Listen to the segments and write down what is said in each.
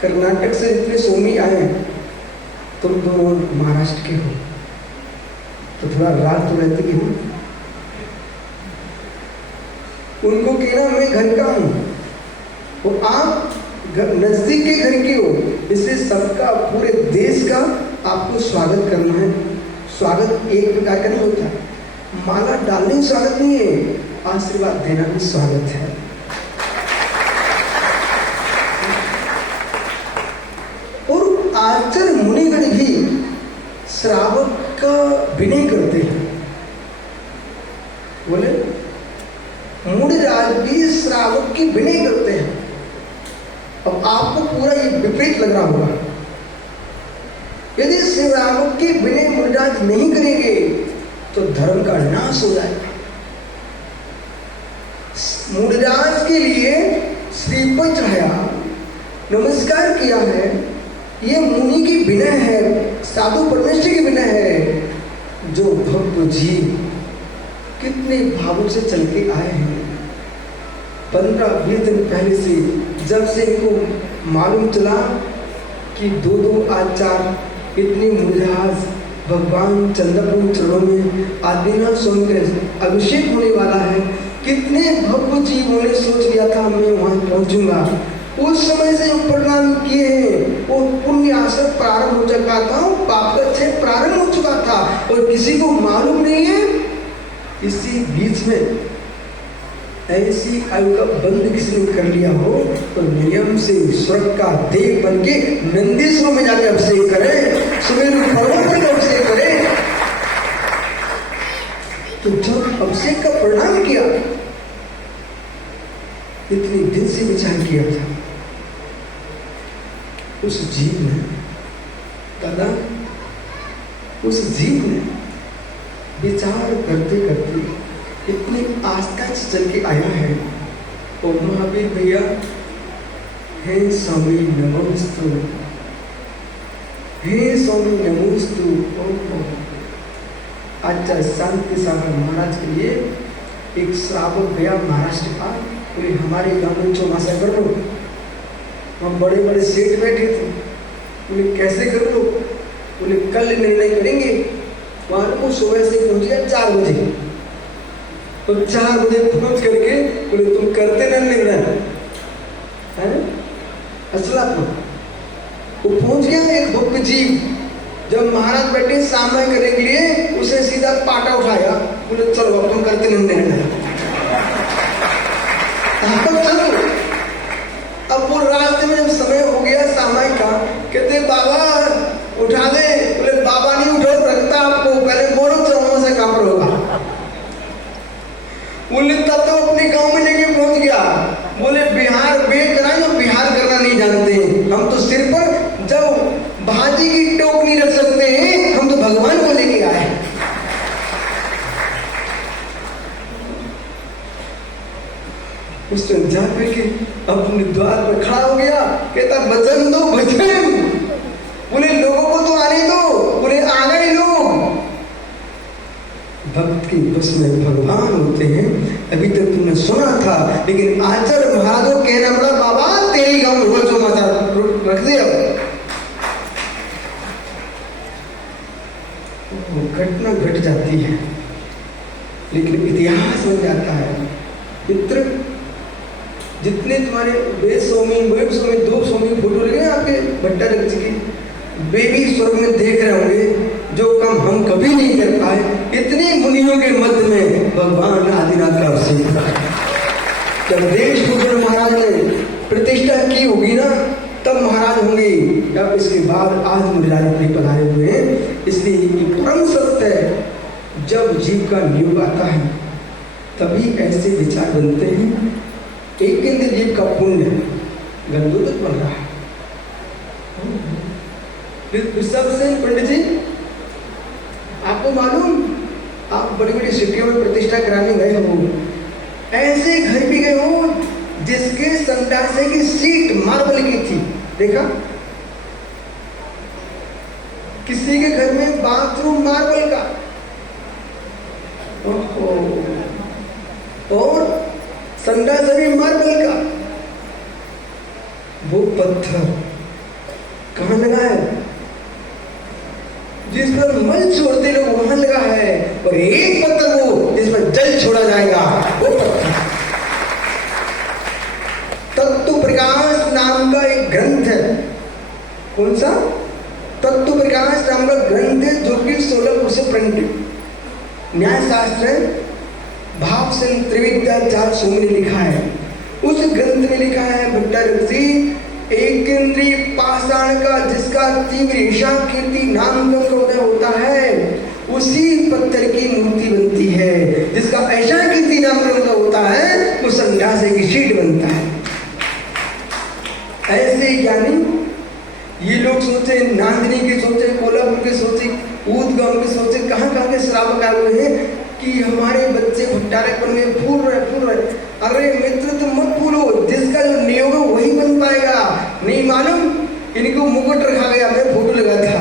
कर्नाटक से जितने स्वामी आए तुम दोनों महाराष्ट्र के हो, तो थोड़ा राग तो रहती है। उनको कहना मैं घर का हूं और आप नजदीक के घर के हो, इसलिए सबका पूरे देश का आपको स्वागत करना है। स्वागत एक प्रकार का नहीं होता, माला डालने स्वागत नहीं है, आशीर्वाद देना भी स्वागत है। और आचार्य मुनिगण भी श्रावक का विनय करते हैं। बोले मुनिराज भी श्रावक की विनय करते हैं। अब आपको पूरा ये विपरीत लग रहा होगा, यदि श्रावक की विनय मुनिराज नहीं करेंगे तो धर्म का नाश हो जाएगा। मुनिराज के लिए श्रीपद चढ़ाया, नमस्कार किया है, ये मुनि की विनय है, साधु परमेश्वर की विनय है। जो भक्त जीव कितने भावों से चल के आए हैं। 15-20 दिन पहले से जब से इनको मालूम चला कि दो आचार्य इतने मुनिराज भगवान चंद्रपुर चरणों में आदिनाथ स्वामी का अभिषेक होने वाला है, कितने भक्त जीवों ने सोच लिया था मैं वहां पहुंचूंगा। उस समय से जो प्रणाम किए हैं वो पुण्य आश्रम प्रारंभ हो चुका था, पाप का क्षय प्रारंभ हो चुका था और किसी को मालूम नहीं है। इसी बीच में ऐसी आयु का बंद किसी ने कर लिया हो तो नियम से स्वर्ग का देव बन के नंदीश्वर में जाकर अभिषेक करे, सुमेरु पर्वत पर अभिषेक करे। तो जब अभिषेक का प्रणाम किया, इतने दिन से विचार किया था, उस जीव ने दादा, उस जीव ने विचार करते करते इतनी आस्था से चल के आया है। और महावीर भैया, हे स्वामी नमोस्तु, हे स्वामी नमोस्तु। आचार्य शांति सागर महाराज के लिए एक श्रावक गया महाराष्ट्र का, बोले हमारे गांव में चौमासा कर लो। हम बड़े बड़े सेठ बैठे थे, बोले कैसे कर लो? बोले कल निर्णय करेंगे। वहां को सुबह से पहुंच गया 4 बजे, और 4 बजे पहुंच करके बोले तुम करते ना निर्णय है असलापुर। वो पहुंच गया एक भक्त जीव, जब महाराज बैठे सामने करने के लिए उसे सीधा पाटा उठाया, बोले चलो अब तुम करते निर्णय। अब वो रास्ते में जब समय हो गया सामाई का, कहते बाबा उठा दे। बोले बाबा नहीं उठा रखता आपको, पहले बोलो चौमा से कहाँ पर होगा। बोले तब तो अपने गांव में लेके पहुंच गया। बोले बिहार बेच करा, जो बिहार करना नहीं जानते, हम तो सिर पर जब भाजी की टोक नहीं रख सकते हैं, हम तो भगवान को लेके आए। उस दिन जाकर के अपने द्वार पर खड़ा हो गया, कहता वचन दो वचन। बोले लोगों को तो आने दो। बोले आ गए लोग। भक्त की बस में भगवान होते हैं। अभी तक तुमने सुना था, लेकिन आचार्य महाराज को कहना पड़ा बाबा तेरी गांव रोज जो माता रख दे। अब घटना घट जाती है, लेकिन इतिहास बन जाता है। मित्र, जितने तुम्हारे वे स्वामी 2 स्वामी की फोटो लगे आपके भट्टारक जी की, वे भी स्वर्ग में देख रहे होंगे जो काम हम कभी नहीं कर पाए। इतने मुनियों के मध्य में भगवान आदिनाथ का अभिषेक। जब देश पुत्र महाराज ने प्रतिष्ठा की होगी ना, तब महाराज होंगे। अब इसके बाद आज मुनिराज अपने पधारे हुए हैं। इसलिए ये परम सत्य है, जब जीव का योग आता है तभी ऐसे विचार बनते हैं। एक केंद्र जीव का पुण्य गंधोदक बन रहा है। विश्वसेन पंडित जी, आपको मालूम, आप बड़ी बड़ी सिटियों में प्रतिष्ठा कराने गए हो, ऐसे घर भी गए हो जिसके संतासे की सीट मार्बल की थी, देखा? किसी के घर में बाथरूम मार्बल का, और संडास भी मार्बल का। वो पत्थर कहाँ लगा है? जिस पर मल छोड़ते लोग वहां लगा है, और एक पत्थर वो जिस पर जल छोड़ा जाएगा वो पत्थर। तत्व प्रकाश नाम का एक ग्रंथ है। कौन सा? तत्व प्रकाश नाम का ग्रंथ है, जो कि 16 से प्रिंटेड न्याय शास्त्र भाव से त्रिविद्याचार्य स्वामी ने लिखा है। उस ग्रंथ में लिखा है भट्टारसी, एक केंद्रीय पाषाण का जिसका तीव्र ईशाकृति नाम का उदय होता है, उसी पत्थर की मूर्ति बनती है। जिसका ऐशाकृति नाम का उदय होता है, वो संन्यासी की शीट बनता है। ऐसे ज्ञानी ये लोग सोचे, नांदनी के सोचे, कोल्हापुर के सोचे, ऊदगांव के सोचे, कहाँ के श्रावक आए हुए हैं कि हमारे बच्चे भट्टारकपुर में फूल रहे। अरे मित्र तुम मत फूलो, जिसका जो नियोग है वही बन पाएगा। नहीं मालूम इनको मुकुट रखा गया, मैं फोटो लगा था।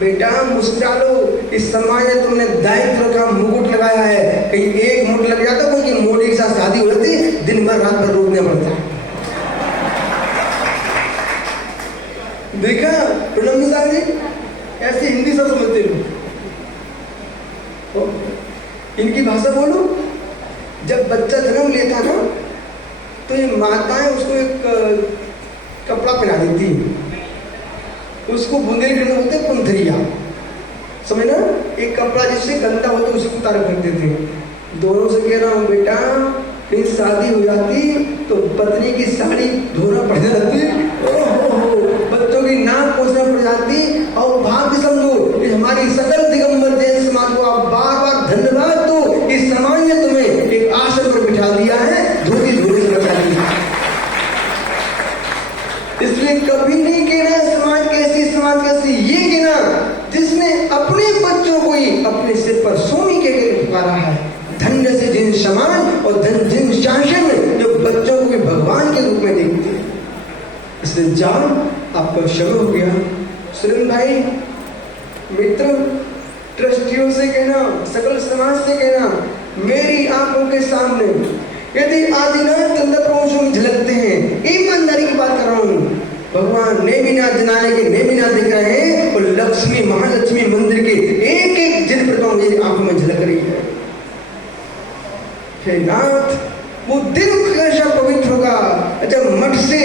बेटा मुस्कुरा लो, इस समाज में तुमने दायित्व का मुकुट लगाया है। कहीं एक मुकुट लग जाता, कोई मोदी के साथ शादी हो जाती, दिन भर रात भर रोकना पड़ता है। देखा प्रणम साहब जी, ऐसे हिंदी सब समझते लोग। इनकी भाषा बोलो। जब बच्चा जन्म लेता ना, तो ये माताएं उसको एक कपड़ा पहना देती, उसको बुंदेलखंड में बोलते पुंथरिया, समझ ना, एक कपड़ा जिससे गंदा होता उसको उतार करते थे। दोनों से कह रहा हूँ बेटा, फिर शादी हो जाती तो पत्नी की साड़ी धोना पड़ जाती, बच्चों की नाक पोछना पड़ जाती, और भाग्य समझो कि हमारी सकल दिगंबर जैन समाज को आप बार बार धन्यवाद दो, इस समाज ने तुम्हें एक आसन पर बिठा दिया है, धोती धोने से बचा दिया। इसलिए कभी नहीं कहना समाज कैसी, ये कहना जिसने अपने बच्चों को ही अपने सिर पर सोनी के पुकारा है। धन्य से जिन समान और धन जिन शासन जो बच्चों को भी भगवान के रूप में देखते हैं। इसलिए जान आपका क्षण हो गया। सुरेंद्र भाई, मित्र, ट्रस्टियों से कहना, सकल समाज से कहना, मेरी आंखों के सामने यदि आदिनाथ चंद्र प्रभु में झलकते हैं, ईमानदारी की बात कर रहा हूँ, भगवान नेमिनाथ जनाने के नेमिनाथ दिख रहे हैं, और लक्ष्मी महालक्ष्मी मंदिर के एक एक जिन प्रतिमा मेरी आंखों में झलक रही है। हे नाथ, वो दिन कैसा पवित्र होगा जब मठ से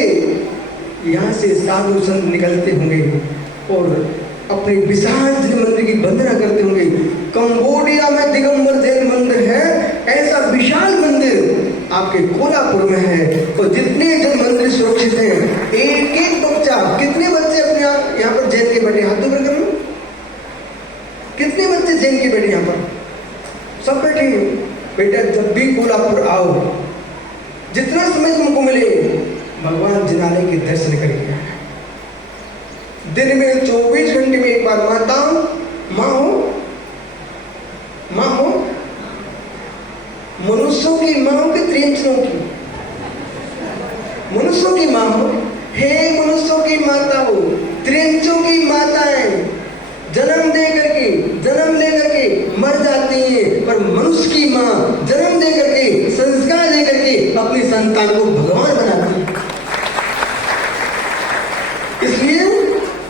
यहाँ से साधु संत निकलते होंगे और अपने विशाल मंदिर की वंदना करते होंगे। कंबोडिया में दिगंबर जैन मंदिर है, ऐसा विशाल मंदिर आपके कोल्हापुर में है। और जितने जो मंदिर सुरक्षित हैं, एक एक बच्चा, कितने बच्चे अपने यहाँ पर जैन के बैठे, हाथ ऊपर करो, कितने बच्चे जैन के बैठे यहाँ पर? सब बैठे हैं। बेटा जब भी कोल्हापुर आओ, जितना समय तुमको मिले, भगवान जिनालय के दर्शन करिए। दिन में 24 घंटे में एक बार माता माँ हो, मनुष्यों की माँ हो कि त्रियंचनों की? मनुष्यों की माँ हो। हे मनुष्यों की माता हो, त्रियंचों की माताएं जन्म लेकर के मर जाती हैं, पर मनुष्य की माँ जन्म देकर के, संस्कार देकर के अपनी संतान को भगवान बनाती है। इसलिए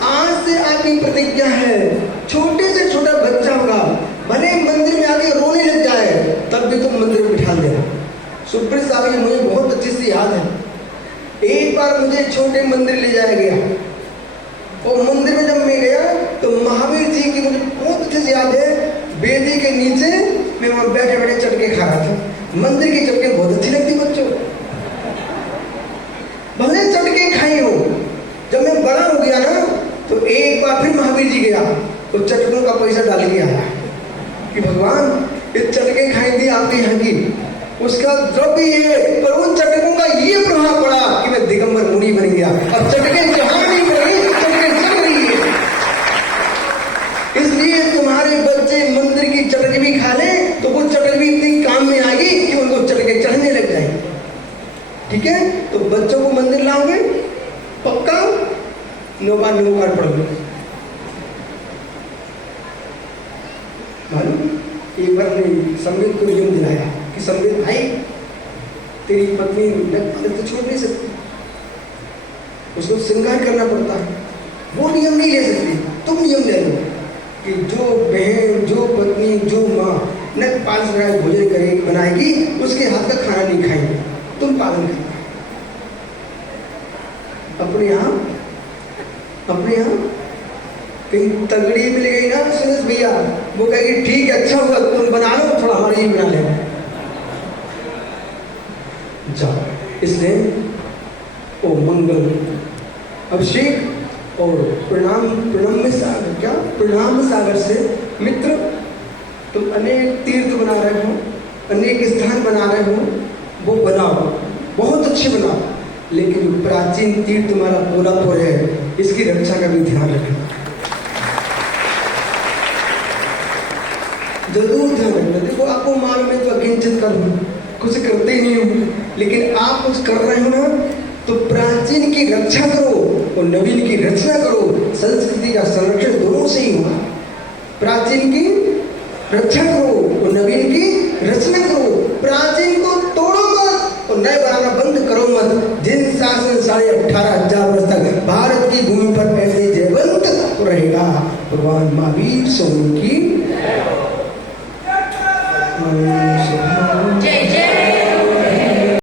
आज से आपकी प्रतिज्ञा है, छोटे से छोटा बच्चा होगा, भले मंदिर में आके रोने लग जाए, तब भी तुम मंदिर में बिठा देना। सुप्रीत साहब, मुझे बहुत अच्छे से याद है, एक बार मुझे छोटे मंदिर ले जाया गया, और मंदिर में जब मैं गया तो महावीर जी की मुझे बहुत अच्छे से याद है, वेदी के नीचे मैं वहां बैठे बैठे चटके खा रहा था। मंदिर की चटके बहुत अच्छी लगती बच्चों, भले चटके खाई हो। जब मैं बड़ा हो गया ना, तो एक बार फिर महावीर जी गया तो चटकों का पैसा डाल के आया कि भगवान ये चटके खाई थी आपके यहाँ की, उसका द्रव्य ये, पर उन चटकों का ये प्रभाव पड़ा कि मैं दिगंबर मुनि बन गया। अब चटके जहां नहीं पड़ी, चटके चल रही है। इसलिए तुम्हारे बच्चे मंदिर की चटक भी खा ले तो वो चटक भी इतनी काम में आएगी कि उनको चटके चढ़ने लग जाएंगे। ठीक है, तो बच्चों को मंदिर लाओगे, पक्का नौकार पढ़ लो। मालूम, एक बार हमने संगीत को नियम दिलाया कि संगीत भाई, तेरी पत्नी तो छोड़ नहीं सकती, उसको श्रृंगार करना पड़ता है, वो नियम नहीं ले सकती, तुम नियम ले लो कि जो बहन, जो पत्नी, जो माँ न 5 ग्राम भोजन करे बनाएगी उसके हाथ का खाना नहीं खाएंगे, तुम पालन करो। अपने यहाँ कहीं तगड़ी मिल गई ना सुरेश भैया, वो कहेगी ठीक है अच्छा हुआ तुम बना लो, थोड़ा हमारे ही बना ले जाओ। इसलिए ओ मंगल अभिषेक और प्रणाम सागर, क्या प्रणाम सागर से मित्र, तुम अनेक तीर्थ बना रहे हो, अनेक स्थान बना रहे हो, वो बनाओ, बहुत अच्छे बनाओ, लेकिन जो प्राचीन तीर्थ तुम्हारा कोल्हापुर है इसकी रक्षा का भी ध्यान रखना, जरूर ध्यान रखना। देखो आपको मालूम है तो अकिंचित कर्म, कुछ करते ही नहीं हो, लेकिन आप कुछ कर रहे हो ना तो प्राचीन की रक्षा करो और नवीन की रचना करो। संस्कृति का संरक्षण दोनों से ही होगा। प्राचीन की रक्षा करो और नवीन की रचना करो। प्राचीन को तोड़ो मत और नए बनाना बंद करो मत। जिन शासन 18,500 वर्ष तक भारत की भूमि पर ऐसे जयवंत रहेगा। भगवान महावीर स्वामी की